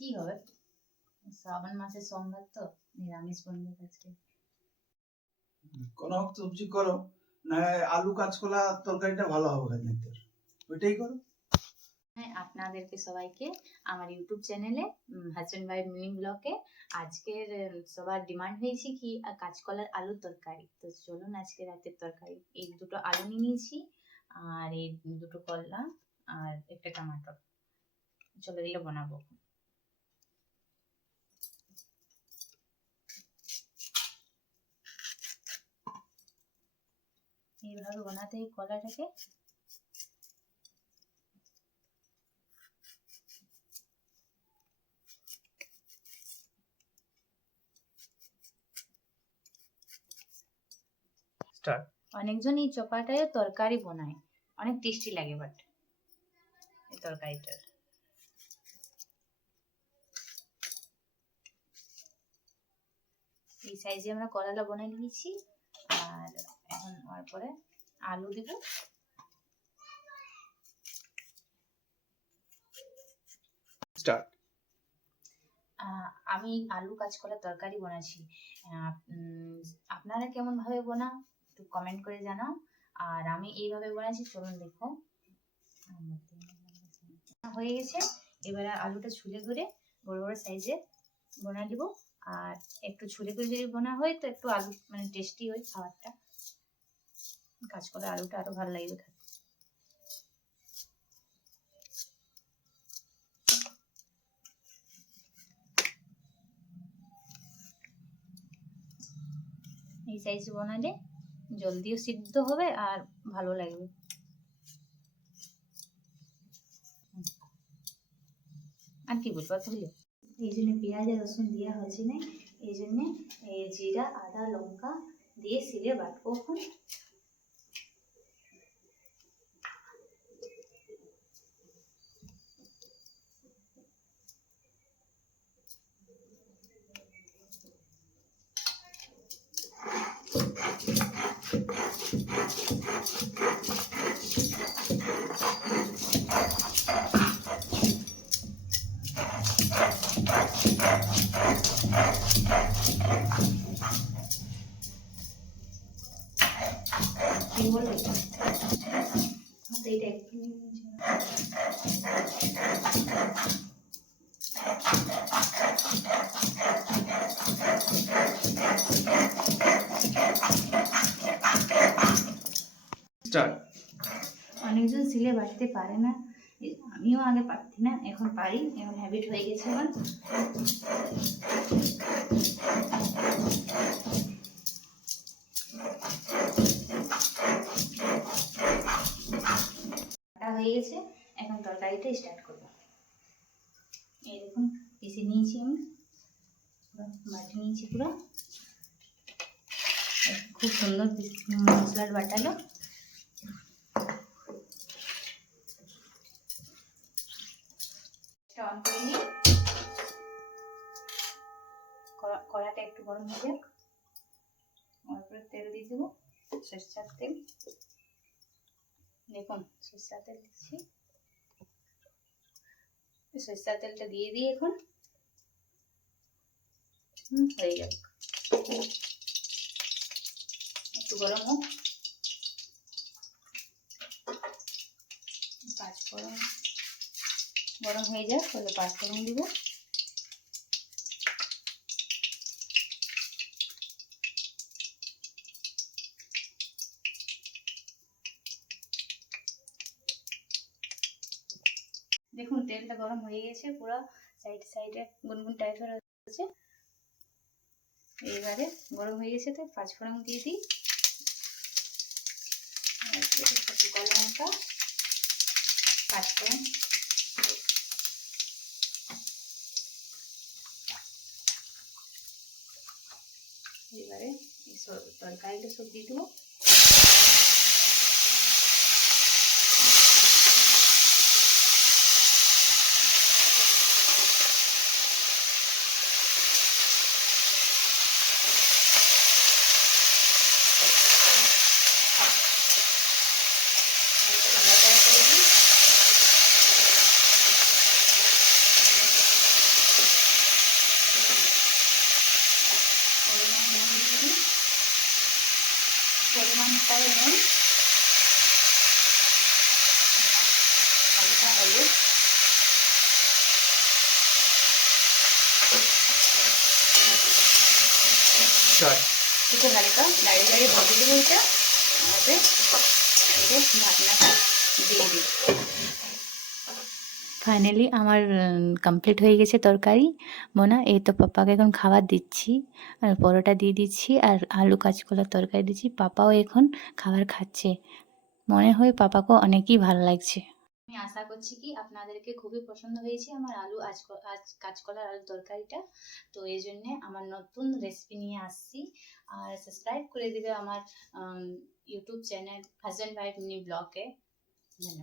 কি হবে, শ্রাবণ মাসের সোমবার তো নিরামিষ বন্ধু আজকে। কোনো সবজি করো, না আলু কাঁচকলা তরকারিটা ভালো হবে খেতে, ওইটাই করো। হ্যাঁ, আপনাদেরকে সবাইকে আমার ইউটিউব চ্যানেলে হাজবেন্ড ওয়াইফ মিনি ব্লগে আজকের সবার ডিমান্ড হয়েছে কি কাঁচকলার আলুর তরকারি। তো চলুন আজকে রাতের তরকারি। এই দুটো আলু নিয়ে নিয়েছি আর এই দুটো কলা আর একটা টমেটো, চলো এগুলো বানাবো। এইভাবে বানাতে এই কলাটাকে অনেকজন এই চপাটায় তরকারি বানায়, অনেক টেস্টি লাগে, বাট এই তরকারিটার এই সাইজে আমরা কলাটা বানিয়ে নিয়েছি। আর এখন ওর পরে আলু দিব। আমি আলু কাঁচকলার তরকারি বানাচ্ছি। আপনারা কেমন ভাবে বানান একটু কমেন্ট করে জানাও। আর আমি এইভাবে বানাচ্ছি, চলুন দেখো। হয়ে গেছে, এবারে আলুটা ছুলে করে বড় বড় সাইজে বানা দিব। আর একটু ছুলে করে যদি বানা হয় তো একটু আলু মানে টেস্টি হয় খাবারটা, কাঁচকলা আলুটা আরো ভালো লাগবে খেতে। এই সাইজে বানালে জলদিও সিদ্ধ হবে আর ভালো লাগবে। আর কি বলবো তাহলে, এই জন্য পেঁয়াজ আর রসুন দেওয়া হচ্ছে না, এই জন্য জিরা আদা লঙ্কা দিয়ে শিলে বাটবো এখন। অনেকজন সিলে বাটতে পারে না, আমিও আগে পারতি না, এখন পারি, এখন হ্যাবিট হয়ে গেছে আমার। হয়ে গেছে, এখন তরকারিটা স্টার্ট করবো। এই দেখুন পিসে নিয়েছি আমি, বাটি নিয়েছি পুরো, খুব সুন্দর মশলার বাটালো। অন করে নিয়ে কড়াটা একটু গরম হয়ে যাক, তারপরে তেল দিয়ে দেবো, সরষের তেল। দেখুন সরষের তেল দিচ্ছি, সরষের তেলটা দিয়ে দিই এখন, হয়ে যাক, একটু গরম হোক। পাঁচফোড়ন গরম হয়ে যাক, তাহলে পাঁচফোড়ন দিব। দেখুন তেলটা গরম হয়ে গেছে, পুরো সাইড সাইডে গুনগুন টাইপ হয়ে গেছে। এইবারে গরম হয়ে গেছে তো পাঁচফোড়ন দিয়ে দিই, শুকনো লঙ্কা, পাঁচফোড়ন, এবারে এই তরকারিটা সব দিয়ে দেবো। করে নুন, হালকা হলুদ, একটু হালকা লাড়িয়ে লাড়িয়ে ভাজি দেবো এটা। এবার ঢাকনাটা দিয়ে দিই। ফাইনালি আমার কমপ্লিট হয়ে গেছে তরকারি বোনা। এই তো পাপাকে এখন খাবার দিচ্ছি, আর পরোটা দিয়ে দিচ্ছি আর আলু কাঁচকলার তরকারি দিচ্ছি। পাপাও এখন খাবার খাচ্ছে, মনে হয় পাপাকেও অনেকই ভালো লাগছে। আমি আশা করছি কি আপনাদেরকে খুবই পছন্দ হয়েছে আমার কাঁচকলার আলু তরকারিটা। তো এই জন্যে আমার নতুন রেসিপি নিয়ে আসছি। আর সাবস্ক্রাইব করে দিবে আমার YouTube channel husband wife mini ব্লগে। ধন্যবাদ।